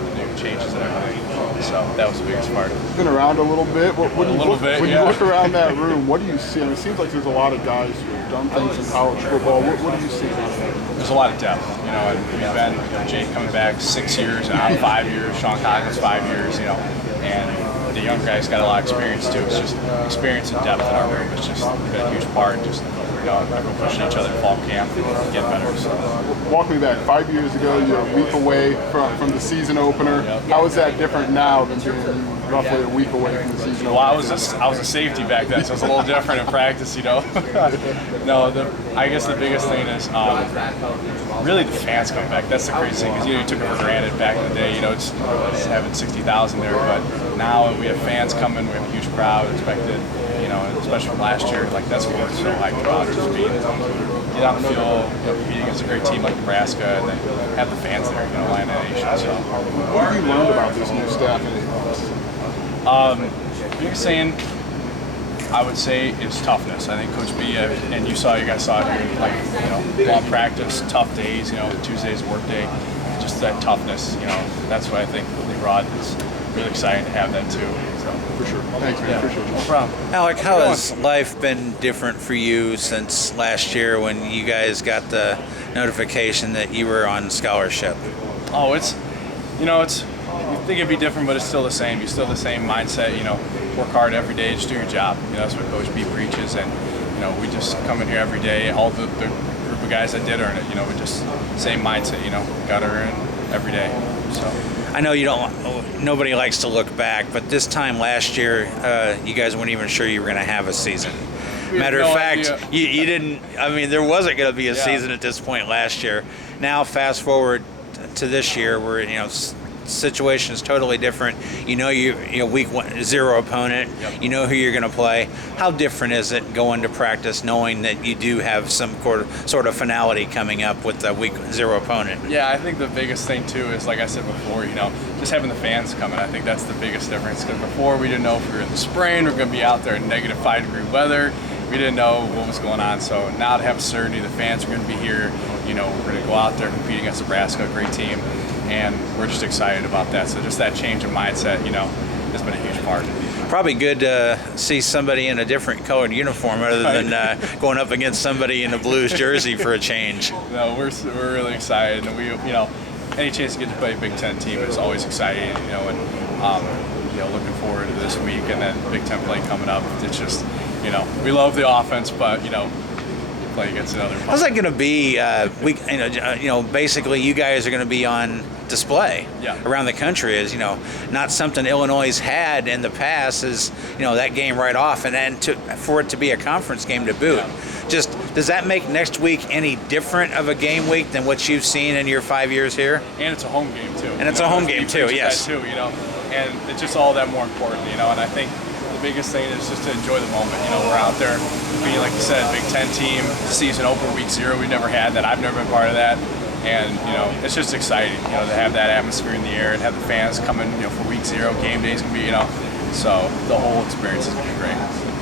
the new changes and everything. So that was the biggest part. It's been around a little bit. When you look around that room, what do you see? I mean, it seems like there's a lot of guys who have done things in college football. What do you see? There's a lot of depth, and we've been, Jake coming back 6 years, and I'm 5 years, Sean Coggins 5 years, and the young guys got a lot of experience too. It's just experience and depth in our room. It's just been a huge part. Just everyone pushing each other in fall camp and get better. So. Walk me back. 5 years ago, you're a week away from the season opener. Yep. How is that different now than being roughly a week away from the season opener? Well, I was a safety back then, so it's a little different in practice, No, I guess the biggest thing is really the fans coming back. That's the crazy thing, because you took it for granted back in the day. Just having 60,000 there, but now we have fans coming. We have a huge crowd expected. Especially from last year, that's what we're so hyped about. Just being get on the field, competing against a great team like Nebraska, and then have the fans there, line that nation. So, what have you learned about this new staff? Biggest thing I would say is toughness. I think Coach B, and you guys saw it here, long practice, tough days. Tuesday's work day, just that toughness. That's what I think Lee Rod is really excited to have that too. So. For sure. Thanks, man. Appreciate it. No problem. Alec, how has life been different for you since last year when you guys got the notification that you were on scholarship? Oh, it's you think it'd be different, but it's still the same. You still the same mindset. Work hard every day, just do your job. That's what Coach B preaches, and we just come in here every day. All the group of guys that did earn it, we just same mindset. Got to earn every day. So. I know nobody likes to look back, but this time last year, you guys weren't even sure you were going to have a season. Matter of fact, you didn't. I mean, there wasn't going to be a season at this point last year. Now, fast forward to this year, where situation is totally different. You're week 0 opponent. Yep. You know who you're going to play. How different is it going to practice knowing that you do have some sort of finality coming up with the week 0 opponent? Yeah, I think the biggest thing too is, like I said before, just having the fans coming. I think that's the biggest difference, because before we didn't know if we were in the spring, we are going to be out there in negative 5-degree weather. We didn't know what was going on. So now to have certainty, the fans are going to be here. We're going to go out there, compete against Nebraska, a great team. And we're just excited about that. So just that change of mindset, has been a huge part. Probably good to see somebody in a different colored uniform other than going up against somebody in a Blues jersey for a change. No, we're really excited, and we any chance to get to play a Big Ten team is always exciting, and looking forward to this week and then Big Ten play coming up. It's just we love the offense, but play against another opponent. How's that going to be? Basically, you guys are going to be on display around the country. As not something Illinois has had in the past. Is that game right off, and then for it to be a conference game to boot. Yeah. Just does that make next week any different of a game week than what you've seen in your 5 years here? And it's a home game too. And it's a home game too. Yes. Too, and it's just all that more important. And I think the biggest thing is just to enjoy the moment. We're out there being, like you said, Big Ten team, season opener, week 0. We've never had that. I've never been part of that. And, it's just exciting, to have that atmosphere in the air and have the fans coming, for week 0. Game day's going to be, so the whole experience is going to be great.